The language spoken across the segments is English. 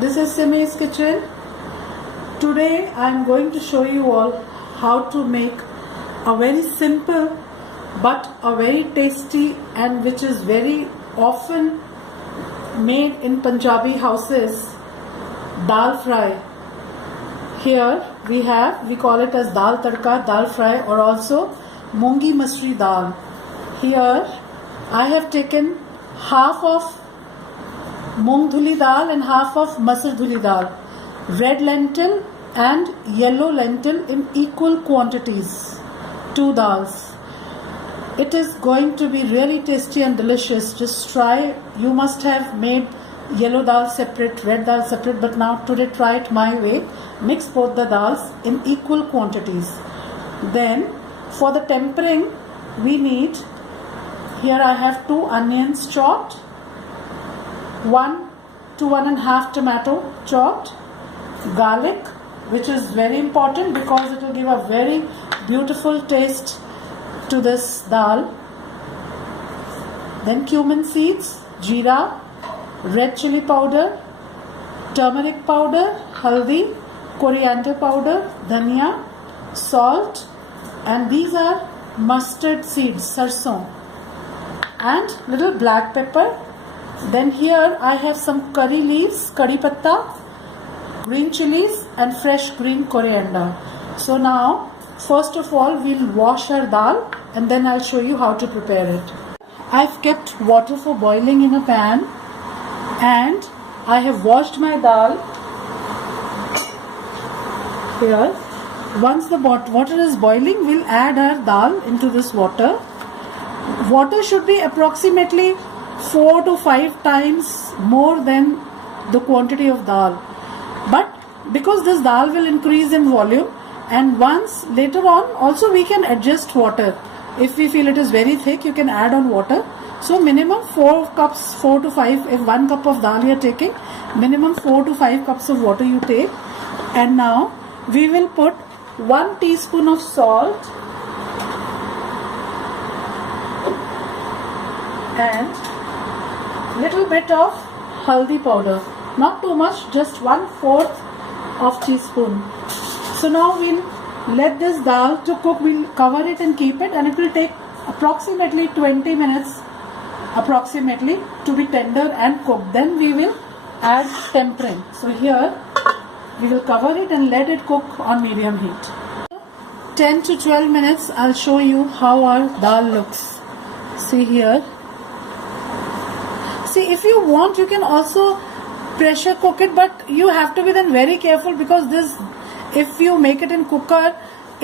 This is Simi's kitchen. Today I am going to show you all how to make a very simple but a very tasty and which is very often made in Punjabi houses, dal fry. Here we call it as dal tadka, dal fry, or also moongi masri dal. Here I have taken half of moong dhuli dal and half of masur dhuli dal, red lentil and yellow lentil in equal quantities, 2 dals. It is going to be really tasty and delicious. Just try. You must have made yellow dal separate, red dal separate, but now today try it my way. Mix both the dals in equal quantities. Then for the tempering we need, here I have 2 onions chopped, 1 to 1.5 tomato chopped, garlic, which is very important because it will give a very beautiful taste to this dal. Then cumin seeds, jeera, red chili powder, turmeric powder, haldi, coriander powder, dhania, salt, and these are mustard seeds, sarson, and little black pepper. Then here I have some curry leaves, curry patta, green chilies and fresh green coriander. So now first of all we'll wash our dal and then I'll show you how to prepare it. I've kept water for boiling in a pan and I have washed my dal. Here, once the water is boiling, we'll add our dal into this water. Water should be approximately 4 to 5 times more than the quantity of dal, but because this dal will increase in volume, and once later on also we can adjust water. If we feel it is very thick, you can add on water. So minimum 4 cups, 4 to 5, if 1 cup of dal you are taking, minimum 4 to 5 cups of water you take. And now we will put 1 teaspoon of salt and little bit of haldi powder, not too much, just 1/4 of teaspoon. So now we'll let this dal to cook. We'll cover it and keep it, and it will take approximately 20 minutes approximately to be tender and cooked. Then we will add tempering. So here we will cover it and let it cook on medium heat. 10 to 12 minutes I'll show you how our dal looks. See here. See, if you want you can also pressure cook it, but you have to be then very careful because this, if you make it in cooker,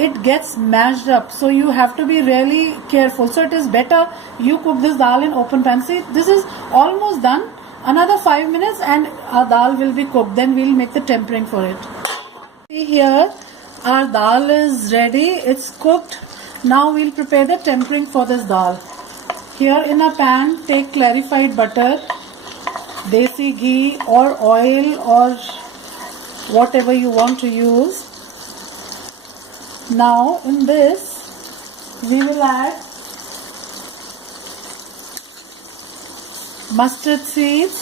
it gets mashed up, so you have to be really careful. So it is better you cook this dal in open pan. See, this is almost done. Another 5 minutes and our dal will be cooked. Then we'll make the tempering for it. See here, our dal is ready. It's cooked. Now we'll prepare the tempering for this dal. Here in a pan, take clarified butter, desi ghee or oil or whatever you want to use. Now in this we will add mustard seeds,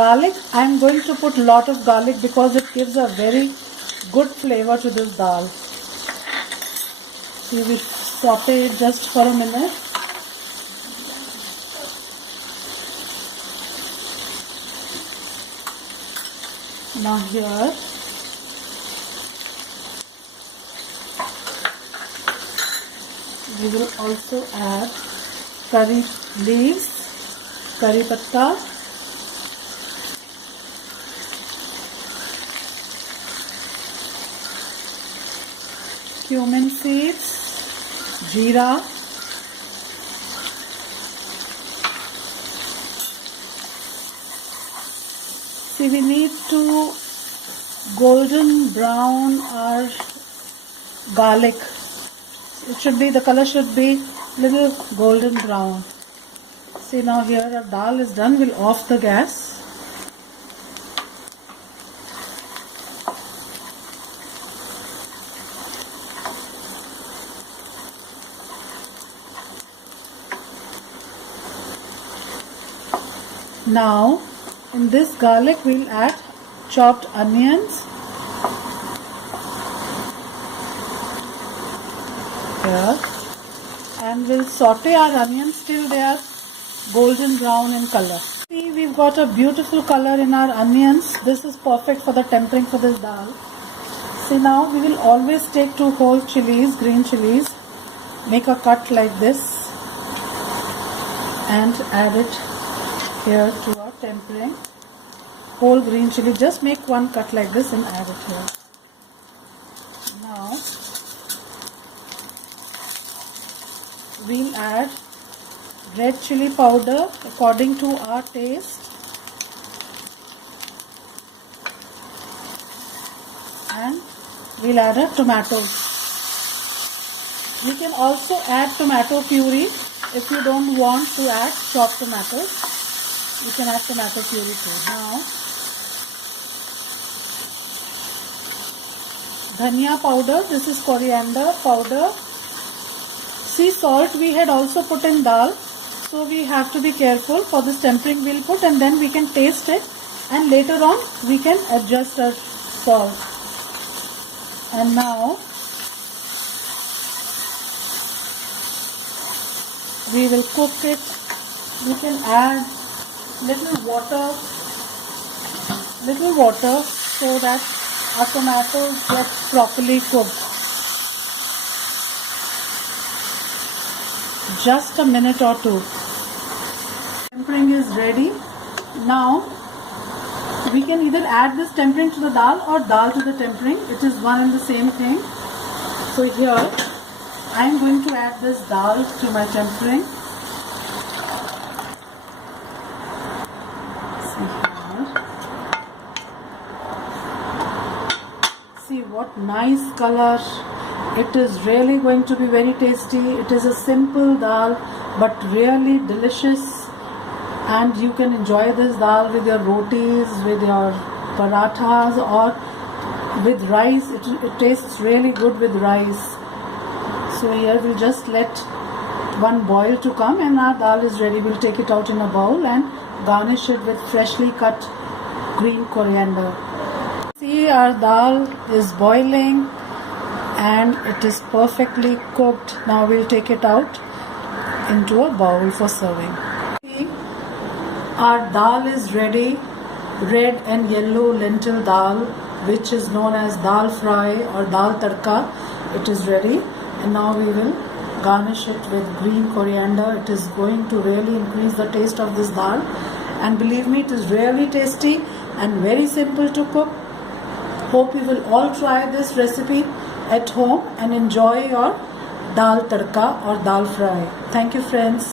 garlic. I am going to put lot of garlic because it gives a very good flavor to this dal. We will saute it just for a minute. Now here we will also add curry leaves, curry patta, cumin seeds, jeera, see, we need to golden brown our garlic. It should be, the color should be little golden brown. See, now here our dal is done. We'll off the gas. Now in this garlic we'll add chopped onions here, and we'll saute our onions till they are golden brown in color. See, we've got a beautiful color in our onions. This is perfect for the tempering for this dal. See, now we will always take 2 whole chilies, green chilies, make a cut like this and add it here to our tempering. Whole green chili, just make 1 cut like this and add it here. Now we'll add red chili powder according to our taste, and we'll add a tomato. We can also add tomato puree. If you don't want to add chopped tomatoes, you can add tomato puree too. Now dhania powder, this is coriander powder. See, salt we had also put in dal, so we have to be careful. For this tempering we'll put, and then we can taste it, and later on we can adjust our salt. And now we will cook it. We can add little water so that our tomatoes get properly cooked. Just a minute or 2. Tempering is ready. Now we can either add this tempering to the dal or dal to the tempering. It is one and the same thing. So here I am going to add this dal to my tempering. See what nice color. It is really going to be very tasty. It is a simple dal but really delicious, and you can enjoy this dal with your rotis, with your parathas, or with rice. It tastes really good with rice. So here we'll just let one boil to come and our dal is ready. We'll take it out in a bowl and garnish it with freshly cut green coriander. See, our dal is boiling and it is perfectly cooked. Now we'll take it out into a bowl for serving. See, our dal is ready. Red and yellow lentil dal, which is known as dal fry or dal tadka. It is ready, and now we will garnish it with green coriander. It is going to really increase the taste of this dal, and believe me, it is really tasty and very simple to cook. Hope you will all try this recipe at home and enjoy your dal tadka or dal fry. Thank you, friends.